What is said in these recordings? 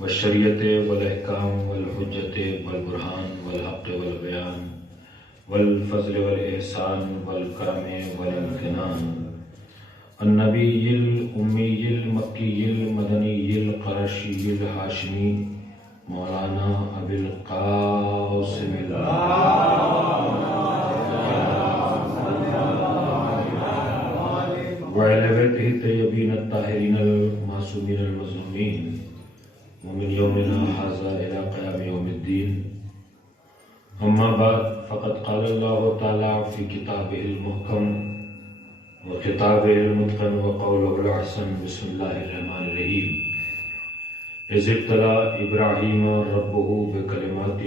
والشریعت والاحکام والحجت والبرہان والحق والبیان والفضل والاحسان والکرم والامتنان النبی الامی المکی المدنی القرشی الہاشمی مولانا ابی القاسم وعلى بيته الطيبين الطاهرين المعصومين المظلومين ومن يومنا هذا إلى قيام يوم الدين. أما بعد فقد قال الله تعالى في كتابه المحكم وخطابه المتقن وقوله الأحسن بسم الله الرحمن الرحيم إذ ابتلى إبراهيم ربه بكلمات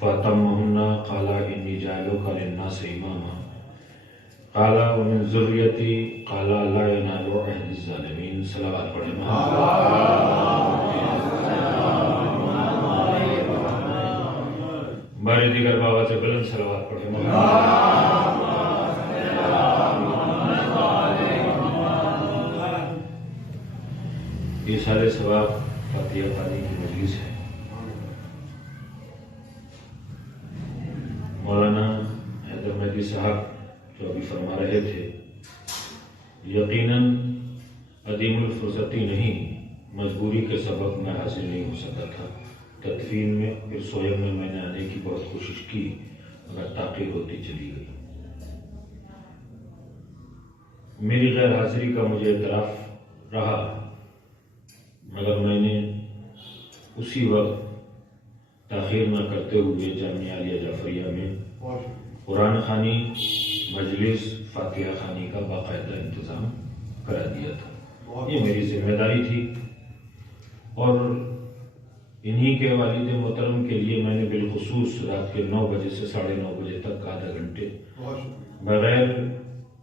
فأتمهن قال إني جاعلك للناس إماما قال ومن ذریتی قال لا ینال عہد الظالمین. صلوات پڑھیں. بارے دیگر بابا سے بلند صلوات پڑھیں. یہ سارے ثواب فاتحہ خوانی کی مجلس ہے. مولانا حیدر مہدی صاحب جو ابھی فرما رہے تھے یقیناً عدیم الفرصتی نہیں، مجبوری کے سبب میں حاصل نہیں ہو سکا تھا. تدفین میں پھر سویب میں نے آنے کی بہت کوشش کی مگر تاخیر ہوتی چلی گئی. میری غیر حاضری کا مجھے اعتراف رہا مگر میں نے اسی وقت تاخیر نہ کرتے ہوئے جامعہ عالیہ جعفریہ میں قرآن خوانی مجلس فاتحہ خوانی کا باقاعدہ انتظام کرا دیا تھا. یہ میری ذمہ داری تھی اور انہی کے والد محترم کے لیے میں نے بالخصوص رات کے 9 بجے سے 9:30 بجے تک آدھا گھنٹے بغیر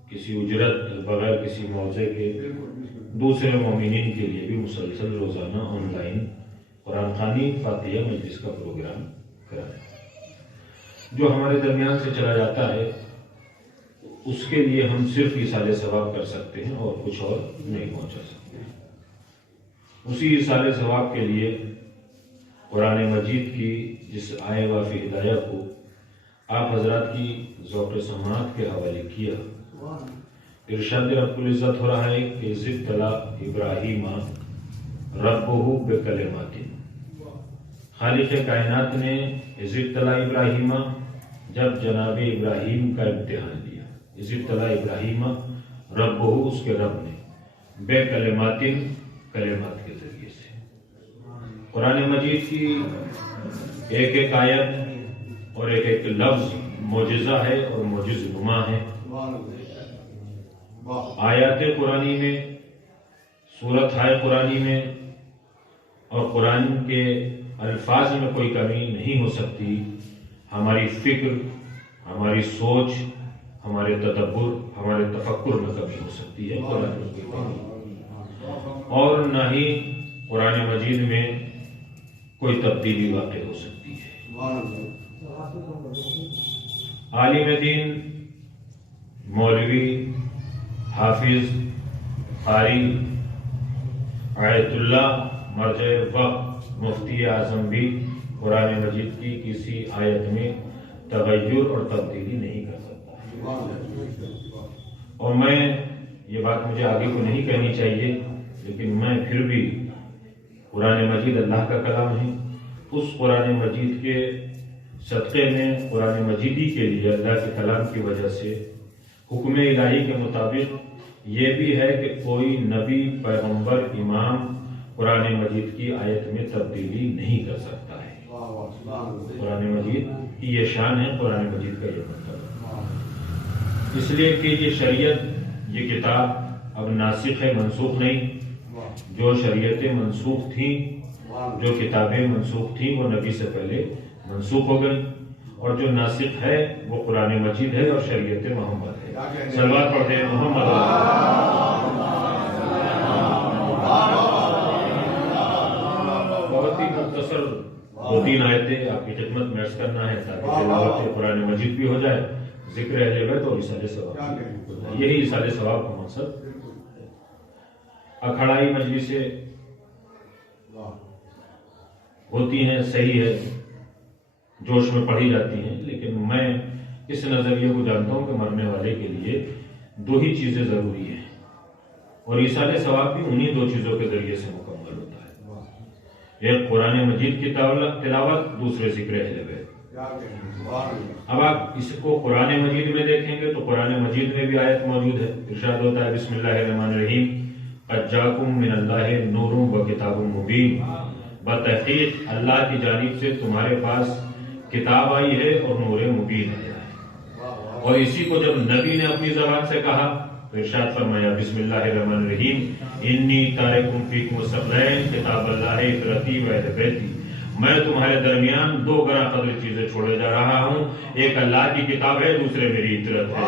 کسی اجرت بغیر کسی موضوع کے دوسرے مومنین کے لیے بھی مسلسل روزانہ آن لائن قرآن خوانی فاتحہ مجلس کا پروگرام کرایا. جو ہمارے درمیان سے چلا جاتا ہے اس کے لیے ہم صرف ایصال ثواب کر سکتے ہیں اور کچھ اور نہیں پہنچا سکتے. اسی ایصال ثواب کے لیے قرآن مجید کی جس آئے وافی ہدایہ کو آپ حضرات کی ذوق سماعت کے حوالے کیا. ارشاد رب العزت ہو رہا ہے کہ اذ ابتلی ابراہیم ربہ بکلمات. خالق کائنات نے اذ ابتلی ابراہیم جب جناب ابراہیم کا امتحان لیا. اذ ابتلی ابراہیم ربہ اس کے رب نے بے کلمات کلمات کے ذریعے سے. قرآن مجید کی ایک ایک آیت اور ایک ایک لفظ معجزہ ہے اور معجز نما ہے. آیات قرآنی میں سورت ہائے قرآنی میں اور قرآن کے الفاظ میں کوئی کمی نہیں ہو سکتی. ہماری فکر ہماری سوچ ہمارے تدبر ہمارے تفکر میں کمی ہو سکتی ہے قرآن میں کوئی کمی، اور نہ ہی قرآن مجید میں کوئی تبدیلی واقع ہو سکتی ہے. عالم دین مولوی حافظ قاری آیت اللہ مرجع وقت مفتی اعظم بھی قرآن مجید کی کسی آیت میں تغیر اور تبدیلی نہیں کر سکتا. اور میں یہ بات مجھے آگے کو نہیں کہنی چاہیے لیکن میں پھر بھی قرآن مجید اللہ کا کلام ہے. اس قرآن مجید کے صدقے میں قرآن مجیدی کے لیے اللہ کے کلام کی وجہ سے حکم الہی کے مطابق یہ بھی ہے کہ کوئی نبی پیغمبر امام قرآن مجید کی آیت میں تبدیلی نہیں کر سکتا ہے. قرآن مجید کی یہ شان ہے، قرآن مجید کا یہ مطلب، اس لیے کہ یہ شریعت یہ کتاب اب ناسخ ہے، منسوخ نہیں. جو شریعتیں منسوخ تھیں جو کتابیں منسوخ تھیں وہ نبی سے پہلے منسوخ ہو گئی، اور جو ناسخ ہے وہ قرآن مجید ہے اور شریعت محمد ہے. صلوات پڑھتے ہیں محمد. بہت ہی مختصر 2-3 آیتیں آپ کی خدمت میں عرض کرنا ہے تاکہ تلاوت قرآن مجید بھی ہو جائے، ذکر اہل بیت اور ایصال ثواب. یہی ایصال ثواب کا مقصد. اکھڑائی مجلس ہوتی ہیں، صحیح ہے، جوش میں پڑھی جاتی ہیں، لیکن میں اس نظریے کو جانتا ہوں کہ مرنے والے کے لیے دو ہی چیزیں ضروری ہیں، اور ایصال ثواب بھی انہی دو چیزوں کے ذریعے سے مکمل ہوتا ہے، ایک قرآن مجید کی تلاوت، دوسرے ذکر اہل بیت۔ اب آپ اس کو قرآن مجید میں دیکھیں گے تو قرآن مجید میں بھی آیت موجود ہے، ارشاد ہوتا ہے بسم اللہ الرحمن الرحیم قد جاکم من اللہ نور و کتاب مبین، بتحقیق اللہ کی جانب سے تمہارے پاس کتاب آئی ہے اور نور مبین آیا ہے۔ اور اسی کو جب نبی نے اپنی زبان سے کہا تو ارشاد فرمایا بسم اللہ الرحمن الرحیم انی تارکم فیکم الثقلین کتاب اللہ اطرتی و اہل بیتی، میں تمہارے درمیان دو گراں قدر چیزیں چھوڑے جا رہا ہوں، ایک اللہ کی کتاب ہے، دوسرے میری اطرت ہے۔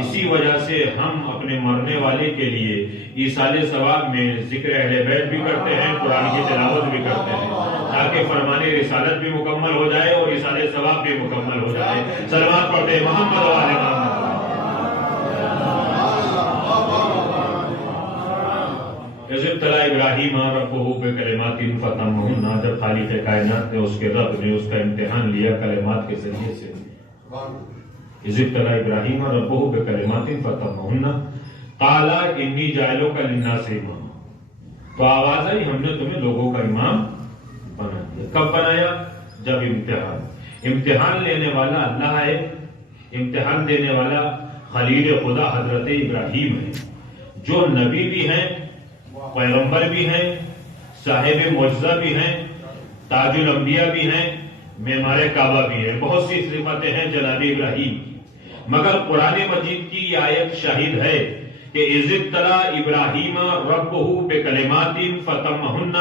اسی وجہ سے ہم اپنے مرنے والے کے لیے ایصال ثواب میں ذکر اہل بیت بھی کرتے ہیں، قرآن کی تلاوت بھی کرتے ہیں، تاکہ فرمان رسالت بھی مکمل ہو جائے اور ایصال ثواب بھی مکمل ہو جائے۔ صلوات پڑھتے ہیں محمد و آل محمد۔ اذ ابتلی ابراہیم ربہ بکلمات فتمہن، جب خالق کائنات نے اس کے رب نے اس کا امتحان لیا کلمات کے ذریعے سے۔ اذ ابتلی ابراہیم ربہ بکلمات فتمہن قال انی جاعلک للناس اماما، تو آواز آئی ہم نے تمہیں لوگوں کا امام بنا دیا۔ کب بنایا؟ جب امتحان لینے والا اللہ ہے، امتحان دینے والا خلیل خدا حضرت ابراہیم ہے، جو نبی بھی ہیں، پیغمبر بھی ہیں، صاحب معجزہ بھی ہیں، تاج الانبیاء بھی ہیں، معمار کعبہ بھی ہیں، بہت سی صفتیں ہیں جناب ابراہیم کی، مگر قرآن مجید کی یہ آیت شاہد ہے کہ اذ ابتلی ابراہیم ربہ بکلمات فتمہن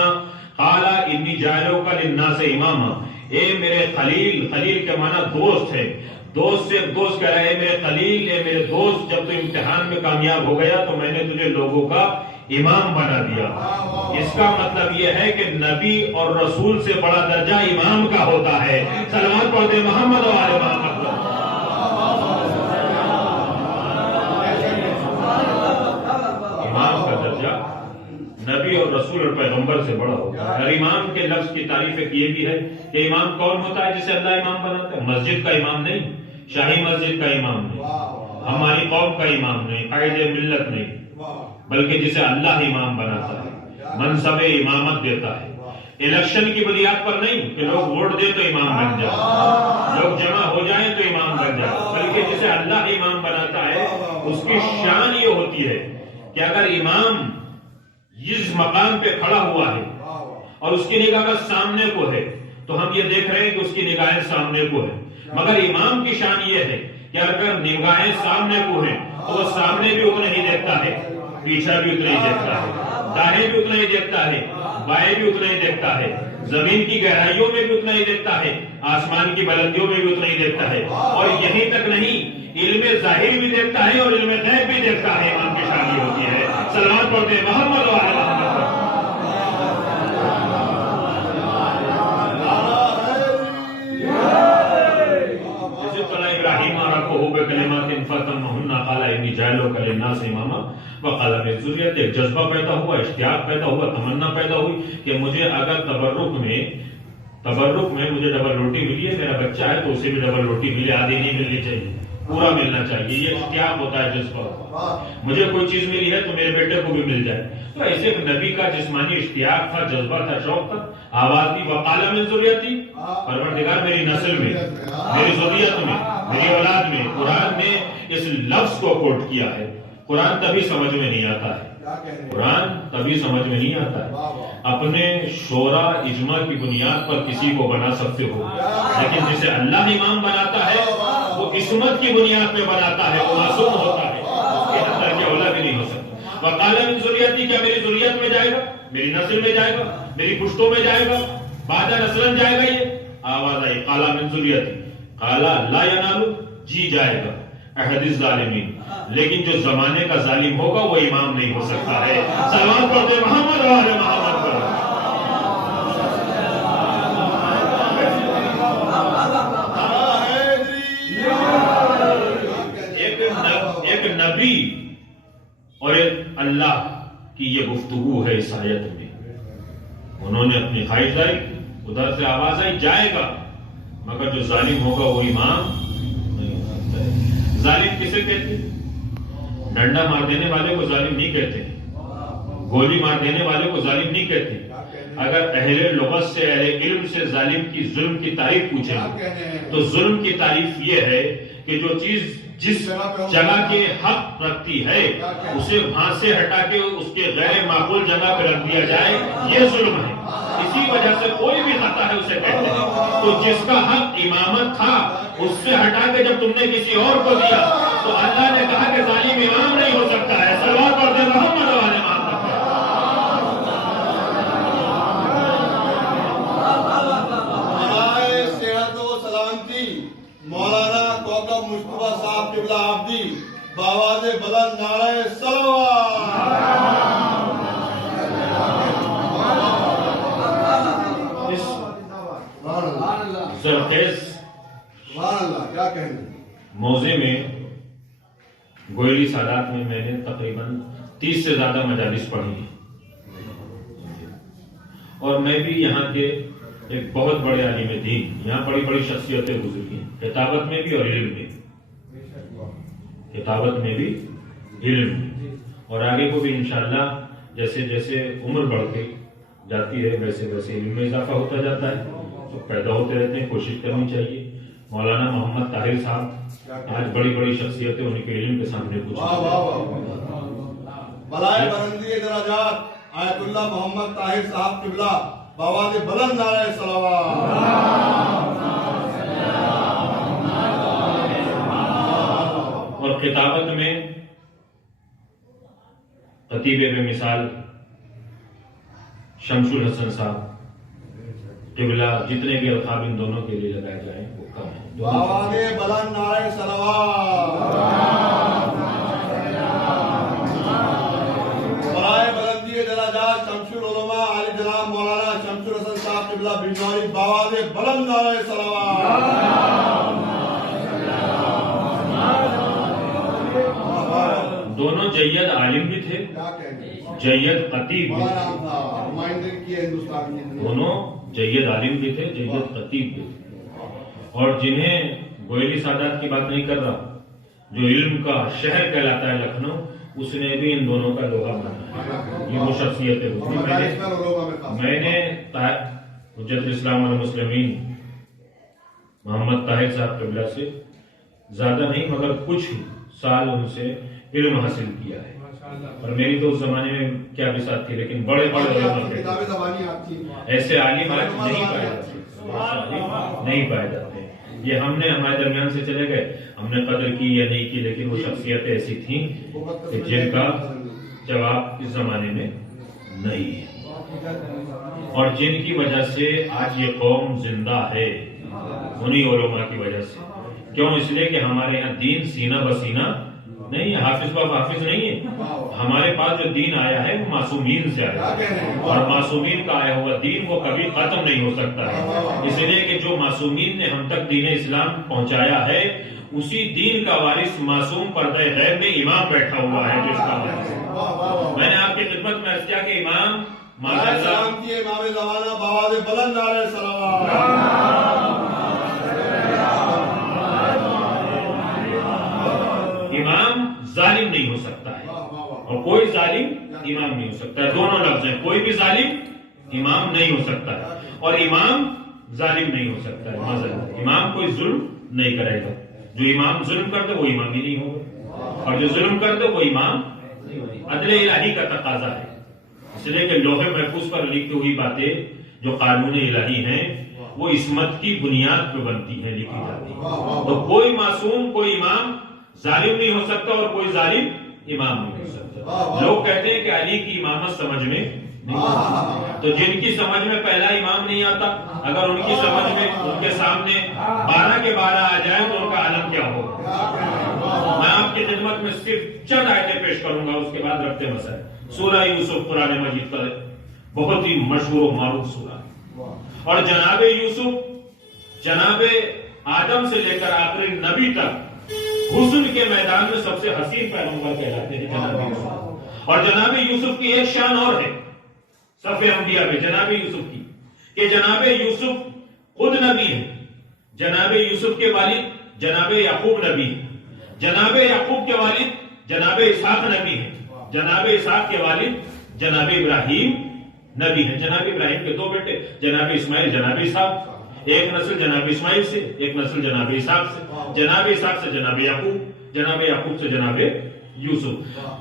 قال انی جاعلک للناس اماما، اے میرے خلیل، خلیل کے معنی دوست ہے، دوست سے دوست کہہ رہے ہیں میرے خلیل، اے میرے دوست، جب تو امتحان میں کامیاب ہو گیا تو میں نے تجھے لوگوں کا امام بنا دیا۔ اس کا مطلب یہ ہے کہ نبی اور رسول سے بڑا درجہ امام کا ہوتا ہے۔ صلوات پڑھتے محمد و آل محمد۔ امام کا درجہ نبی اور رسول اور پیغمبر سے بڑا ہوتا ہے۔ اور امام کے لفظ کی تعریف ایک یہ بھی ہے کہ امام کون ہوتا ہے جسے اللہ امام بناتا ہے؟ مسجد کا امام نہیں، شاہی مسجد کا امام نہیں، ہماری قوم کا امام نہیں، قائد ملت نہیں، بلکہ جسے اللہ امام بناتا ہے، منصب امامت دیتا ہے، الیکشن کی بنیاد پر نہیں کہ لوگ ووٹ دیں تو امام بن جائے، لوگ جمع ہو جائیں تو امام بن جائے، بلکہ جسے اللہ امام بناتا ہے اس کی شان یہ ہوتی ہے کہ اگر امام جس مقام پہ کھڑا ہوا ہے اور اس کی نگاہ سامنے کو ہے تو ہم یہ دیکھ رہے ہیں کہ اس کی نگاہیں سامنے کو ہے، مگر امام کی شان یہ ہے کہ اگر نگاہیں سامنے کو ہیں تو وہ سامنے بھی اتنا ہی دیکھتا ہے، پیچھا بھی اتنا ہی دیکھتا ہے، دائیں بھی اتنا ہی دیکھتا ہے، بائیں بھی اتنا ہی دیکھتا ہے، زمین کی گہرائیوں میں بھی اتنا ہی دیکھتا ہے، آسمان کی بلندیوں میں بھی اتنا ہی دیکھتا ہے، اور یہیں تک نہیں، علم ظاہر بھی دیکھتا ہے اور علم غیب بھی دیکھتا ہے۔ امام کی شان یہ ہوتی ہے۔ صلوات پڑھتے ہیں محمد و آل محمد۔ وقال من ذریت، ایک جذبہ پیدا ہوا، اشتیاق پیدا ہوا، تمنا پیدا ہوئی کہ مجھے اگر تبرک میں مجھے ڈبل روٹی ملی ہے، میرا بچہ ہے تو اسے بھی ڈبل روٹی ملے، آدھی نہیں ملنی چاہیے، پورا ملنا چاہیے، یہ اشتیاق ہوتا ہے، جذبہ۔ مجھے کوئی چیز ملی ہے تو میرے بیٹے کو بھی مل جائے، تو ایسے ایک نبی کا جسمانی اشتیاق تھا، جذبہ تھا، شوق تھا، آواز دی وقال من ذریتی، پروردگار میری نسل میں، میری ذریت میں، میری اولاد میں۔ قرآن نے اس لفظ کو کوٹ کیا ہے۔ قرآن تبھی سمجھ میں نہیں آتا ہے، قرآن تبھی سمجھ میں نہیں آتا ہے، اپنے شورا اجماع کی بنیاد پر کسی کو بنا سکتے ہو، لیکن جسے اللہ امام بناتا ہے وہ عصمت کی بنیاد پہ بناتا ہے، وہ معصوم ہوتا ہے، اس کے اندر کے اولا بھی نہیں ہو سکتا۔ وقال من ذریتی، کیا میری ذریت میں جائے گا، میری نسل میں جائے گا، میری پشتوں میں جائے گا، بعد نسلن جائے گا؟ یہ آواز آئی قال من ذریتی، قال لا ینال، جی جائے گا احد الظالمین، لیکن جو زمانے کا ظالم ہوگا وہ امام نہیں ہو سکتا ہے۔ صلوات پڑھتے محمد و آل محمد پر۔ ایک نبی اور ایک اللہ کی یہ گفتگو ہے اس آیت میں۔ انہوں نے اپنی خواہش لائی، ادھر سے آواز آئی جائے گا، مگر جو ظالم ہوگا وہ امام نہیں ہو سکتا ہے۔ ظالم کسے کہتے ہیں؟ ڈنڈا مار دینے والے کو ظالم نہیں کہتے، گولی مار دینے والے کو ظالم نہیں کہتے۔ اگر اہل لغت سے، اہل علم سے ظالم کی ظلم کی تعریف پوچھیں تو ظلم کی تعریف یہ ہے کہ جو چیز جس جگہ کے حق رکھتی ہے اسے وہاں سے ہٹا کے اس کے غیر معقول جگہ پہ رکھ دیا جائے، یہ ظلم ہے۔ اسی وجہ سے کوئی بھی خطا ہے اسے کہتے ہیں۔ تو جس کا حق امامت تھا اس سے ہٹا کے جب تم نے کسی اور کو دیا تو اللہ نے کہا کہ ظالم امام نہیں ہو سکتا ہے۔ صلوات پڑھتے محمد والے امام تک۔ مولانا کوکب مصطفیٰ صاحب قبلہ عابدی بآواز بلند نعرہ صلوات۔ اس زرخیز کیا کہنا موضوع میں گوئلی سادات میں میں نے تقریباً 30 سے زیادہ مجالس پڑھی ہیں، اور میں بھی یہاں کے ایک بہت بڑے عالم دین، یہاں بڑی بڑی شخصیتیں گزری ہیں، کتابت میں بھی اور علم میں، کتابت میں بھی علم میں، اور آگے کو بھی انشاءاللہ جیسے جیسے عمر بڑھتی جاتی ہے ویسے ویسے علم میں اضافہ ہوتا جاتا ہے، تو پیدا ہوتے رہتے ہیں، کوشش کرنی چاہیے۔ مولانا محمد طاہر صاحب آج بڑی بڑی شخصیتیں ان کے علم کے سامنے پوچھیں۔ بلائے بلندی درجات آیت اللہ محمد طاہر صاحب قبلہ بآواز بلند نعرہ صلوات۔ اور کتابت میں خطیب بے مثال شمس الحسن صاحب قبلہ، جتنے بھی القاب ان دونوں کے لیے لگائے جائیں وہ کم ہیں۔ بآواز بلند نعرہ صلوات۔ برائے بلندی درجات شمس العلماء علی جناب مولانا شمس الحسن صاحب قبلہ بجنوری بآواز بلند نعرہ صلوات۔ دونوں جید عالم بھی تھے، جید خطیب بھی تھے، دونوں جید عالم بھی تھے، جید خطیب بھی تھے، اور جنہیں گوئلی سادات کی بات نہیں کر رہا، جو علم کا شہر کہلاتا ہے لکھنؤ، اس نے بھی ان دونوں کا لوہا مانا ہے۔ یہ وہ شخصیت ہے۔ میں نے حجت الاسلام والمسلمین محمد طاہر صاحب قبلہ سے زیادہ نہیں مگر کچھ سال ان سے علم حاصل کیا ہے، اور میری تو اس زمانے میں کیا بساط تھی، لیکن بڑے بڑے ایسے عالم آج نہیں پائے جاتے، نہیں پائے جاتے۔ یہ ہم نے ہمارے درمیان سے چلے گئے، ہم نے قدر کی یا نہیں کی، لیکن وہ شخصیتیں ایسی تھیں کہ جن کا جواب اس زمانے میں نہیں ہے، اور جن کی وجہ سے آج یہ قوم زندہ ہے، انہی علماء کی وجہ سے۔ کیوں؟ اس لیے کہ ہمارے یہاں دین سینہ بسینہ نہیں ہے، حافظ باپ حافظ نہیں ہے۔ ہمارے پاس جو دین آیا ہے وہ معصومین سے آیا ہے، اور معصومین کا آیا ہوا دین وہ کبھی ختم نہیں ہو سکتا ہے، اس لیے کہ جو معصومین نے ہم تک دین اسلام پہنچایا ہے اسی دین کا وارث معصوم پردہ غیب میں امام بیٹھا ہوا ہے، جس کا وارث میں نے آپ کی خدمت میں عرض کیا کہ امام سلام کیے امام زمانہ بآواز بلند نعرہ صلوات۔ امام ظالم نہیں ہو سکتا ہے، اور کوئی ظالم امام نہیں ہو سکتا ہے، دونوں لفظ ہیں، کوئی بھی ظالم امام نہیں ہو سکتا ہے، اور امام ظالم نہیں ہو سکتا ہے۔ امام کوئی ظلم نہیں کرے گا، جو امام ظلم کر دے وہ امام ہی نہیں ہوگا، اور جو ظلم کر دے وہ امام عدل الہی کا تقاضا ہے، اس لیے کہ لوح محفوظ پر لکھی ہوئی باتیں جو قانون الہی ہیں وہ عصمت کی بنیاد پہ بنتی ہیں، لکھی جاتی ہیں، تو کوئی معصوم کوئی امام ظالم نہیں ہو سکتا، اور کوئی ظالم امام نہیں ہو سکتا۔ لوگ کہتے ہیں کہ علی کی امامت سمجھ میں نہیں آتی، تو جن کی سمجھ میں پہلا امام نہیں آتا، اگر ان کی سمجھ میں ان کے سامنے 12 کے 12 آ جائیں تو ان کا عالم کیا ہوگا؟ میں آپ کی خدمت میں صرف چند آیتیں پیش کروں گا، اس کے بعد رکھتے مسائل۔ سورہ یوسف قرآن مجید کا بہت ہی مشہور و معروف سورہ، اور جناب یوسف جناب آدم سے لے کر آخری نبی تک حسن کے میدان میں سب سے حسین پیغمبر کہلاتے ہیں جناب یوسف، اور جناب یوسف کی ایک شان اور ہے، صف انبیاء میں جناب یوسف کی کہ جناب یوسف خود نبی ہے، جناب یوسف کے والد جناب یعقوب نبی ہے، جناب یعقوب کے والد جناب اسحاق نبی ہے، جناب اسحاق کے والد جناب ابراہیم نبی ہے، جناب ابراہیم کے 2 بیٹے جناب اسماعیل جناب اسحاق، ایک نسل جناب اسماعیل سے، ایک نسل جناب اسحاق سے، جناب اسحاق سے جناب یعقوب، جناب یعقوب سے جناب یوسف۔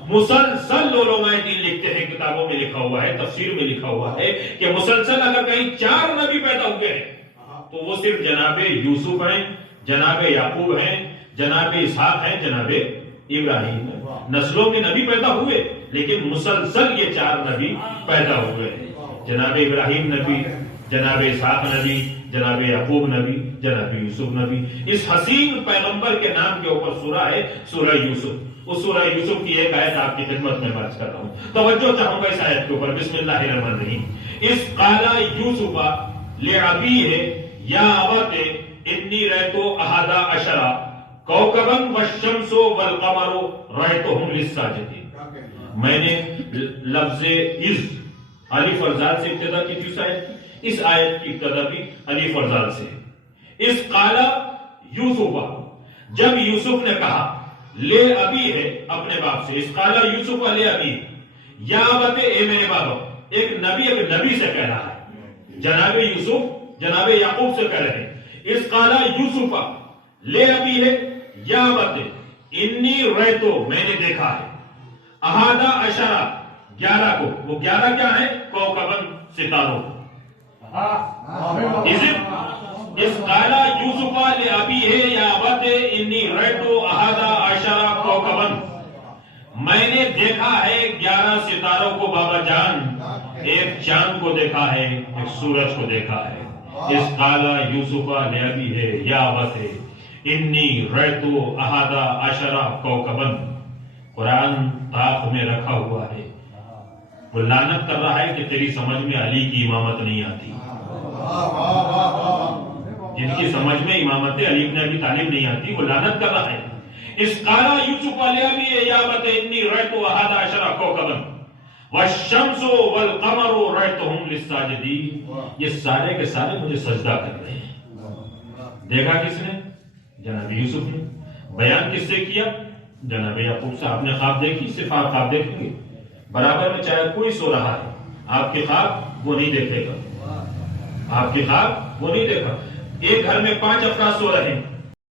مسلسل علماء دین لکھتے ہیں، کتابوں میں لکھا ہوا ہے، تفسیر میں لکھا ہوا ہے کہ مسلسل اگر کہیں 4 نبی پیدا ہوئے ہیں تو وہ صرف جناب یوسف ہیں، جناب یعقوب ہیں، جناب اسحاق ہیں، جناب ابراہیم ہیں۔ نسلوں میں نبی پیدا ہوئے لیکن مسلسل یہ 4 نبی پیدا ہوئے ہیں، جناب ابراہیم نبی، جناب اسحاق نبی، جناب یعقوب نبی، جناب یوسف نبی۔ اس حسین پیغمبر کے نام کے اوپر سورہ ہے سورہ یوسف۔ اس سورہ یوسف کی ایک آیت آپ کی خدمت میں عرض کر رہا ہوں، توجہ چاہوں گا اس آیت کے اوپر۔ بسم اللہ الرحمن الرحیم۔ اس قال یوسف لأبیہ یا ابت انی رأیت احد عشر کوكبا والشمس والقمر رأیتهم لی ساجدین۔ میں نے لفظ از الف اور زال سے ابتدا کی تھی اس آیت کی ابتدا بھی الف اور زال سے۔ اس قال یوسف، جب یوسف نے کہا، لے ابی ہے اپنے باپ سے، اس قال یوسف لے ابی یا ابت اے میرے بابا۔ ایک نبی سے کہہ رہا ہے، جناب یوسف جناب یعقوب سے کہہ رہے ہیں، اس قال یوسف لے ابی ہے یا ابت انی رأیتو، میں نے دیکھا ہے، احد عشر 11 کو، وہ 11 کیا ہے؟ کوكبا ستاروں کو۔ اس قال یوسف لأبیہ یا ابت انی رأیت احد عشر کوكبا، میں نے دیکھا ہے 11 ستاروں کو بابا جان، ایک چاند کو دیکھا ہے، ایک سورج کو دیکھا ہے۔ اس قال یوسف لأبیہ یا ابت انی رأیت احد عشر کوكبا۔ قرآن طاق میں رکھا ہوا ہے، وہ لعنت کر رہا ہے کہ تیری سمجھ میں علی کی امامت نہیں آتی، جن کی سمجھ میں امامت علی بن ابی طالب نہیں آتی وہ لعنت کر رہا ہے۔ اس قال یوسف لأبیہ یا ابت انی رأیت احد عشر کوكبا والشمس والقمر رأیتهم للساجدین۔ یہ سارے کے سارے مجھے سجدہ کر رہے ہیں۔ دیکھا کس نے؟ جناب یوسف نے۔ بیان کس سے کیا؟ جناب یعقوب سے۔ آپ نے خواب دیکھی؟ صرف آپ خواب دیکھیں گے، برابر میں چاہے کوئی سو رہا ہے، آپ کی خواب وہ نہیں دیکھے گا، آپ کی خواب وہ نہیں دیکھا۔ ایک گھر میں 5 افراد سو رہے ہیں،